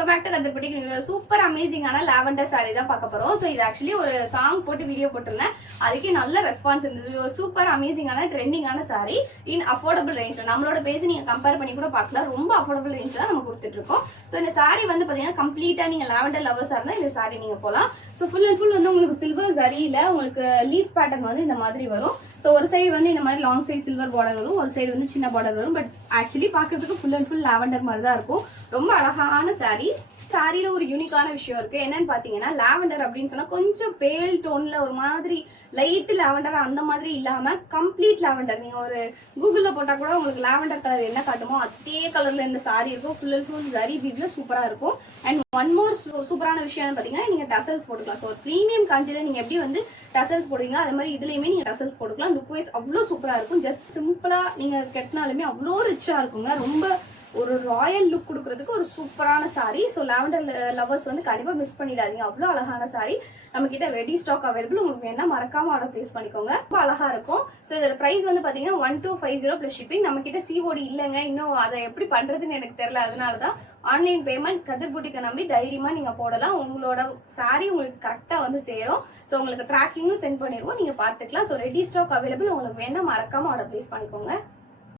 Welcome back to Kandarpatti. Super அமேசிங்கான lavender sari தான் பார்க்க போறோம். ஸோ இது ஆக்சுவலி ஒரு சாங் போட்டு வீடியோ போட்டிருந்தேன், அதுக்கே நல்ல ரெஸ்பான்ஸ் இருந்தது. ஒரு சூப்பர் அமேசிங்கான ட்ரெண்டிங்கான சாரி இன் அஃபோர்டபுள் ரேஞ்ச். நம்மளோட பேஸ் நீங்க கம்பேர் பண்ணி கூட பார்க்கலாம், ரொம்ப அஃபோர்டபுள் ரேஞ்ச் தான் நம்ம கொடுத்துட்டு இருக்கோம். ஸோ இந்த சாரி வந்து பாத்தீங்கன்னா கம்ப்ளீட்டா நீங்க லாவெண்டர் லவர்ஸா இருந்தா இந்த சாரி நீங்க போகலாம். ஸோ ஃபுல் அண்ட் ஃபுல் வந்து உங்களுக்கு சில்வர் சரியில உங்களுக்கு லீஃப் பேட்டர்ன் வந்து இந்த மாதிரி வரும். ஸோ ஒரு சைடு வந்து இந்த மாதிரி லாங் சைஸ் சில்வர் பார்டர் வரும், ஒரு சைடு வந்து சின்ன பார்டர் வரும். பட் ஆக்சுவலி பார்க்கறதுக்கு ஃபுல் அண்ட் ஃபுல் லாவெண்டர் மாதிரி தான் இருக்கும். ரொம்ப அழகான சாரி. சாரியில ஒரு யூனிக்கான விஷயம் இருக்கு. என்னன்னு பாத்தீங்கன்னா லாவெண்டர் அப்படின்னு சொன்னா கொஞ்சம் பேல் டோன்ல ஒரு மாதிரி லைட் லாவெண்டர் அந்த மாதிரி இல்லாம கம்ப்ளீட் லாவெண்டர். நீங்க ஒரு கூகுள்ல போட்டா கூட உங்களுக்கு லாவெண்டர் கலர் என்ன காட்டுமோ அதே கலர்ல இந்த சாரி இருக்கும். ஃபுல் அண்ட் ஃபுல் ஜரி பீட்ல சூப்பரா இருக்கும். அண்ட் ஒன் மோர் சூப்பரான விஷயம் பாத்தீங்கன்னா நீங்க டசல்ஸ் போட்டுக்கலாம். ஸோ ஒரு ப்ரீமியம் காஞ்சில நீங்க எப்படி வந்து டசல்ஸ் போடுவீங்க அதே மாதிரி இதுலயுமே நீங்க டசல்ஸ் போட்டுக்கலாம். லுக் வைஸ் அவ்வளோ சூப்பரா இருக்கும். ஜஸ்ட் சிம்பிளா நீங்க கட்டினாலுமே அவ்வளோ ரிச்சா இருக்குங்க. ரொம்ப ஒரு ராயல் லுக் கொடுக்கறதுக்கு ஒரு சூப்பரான சாரி. ஸோ லாவெண்டர் லவர்ஸ் வந்து கண்டிப்பா மிஸ் பண்ணிடாதீங்க. அவ்வளோ அழகான சாரி நம்ம கிட்ட ரெடி ஸ்டாக் அவைலபிள். உங்களுக்கு வேணா மறக்காம ஆர்டர் பிளேஸ் பண்ணிக்கோங்க. ரொம்ப அழகா இருக்கும். ஸோ இதோட பிரைஸ் வந்து பாத்தீங்கன்னா 1250 பிளஸ் ஷிப்பிங். நம்ம கிட்ட சிஓடி இல்லைங்க, இன்னும் அதை எப்படி பண்றதுன்னு எனக்கு தெரியல. அதனாலதான் ஆன்லைன் பேமெண்ட் கதிர் பூட்டிக்கை நம்பி தைரியமா நீங்க போடலாம். உங்களோட சாரி உங்களுக்கு கரெக்டா வந்து சேரும். ஸோ உங்களுக்கு ட்ராக்கிங்கும் சென்ட் பண்ணிடுவோம், நீங்க பாத்துக்கலாம். So ready stock available. உங்களுக்கு வேணா மறக்காம ஆர்டர் பிளேஸ் பண்ணிக்கோங்க.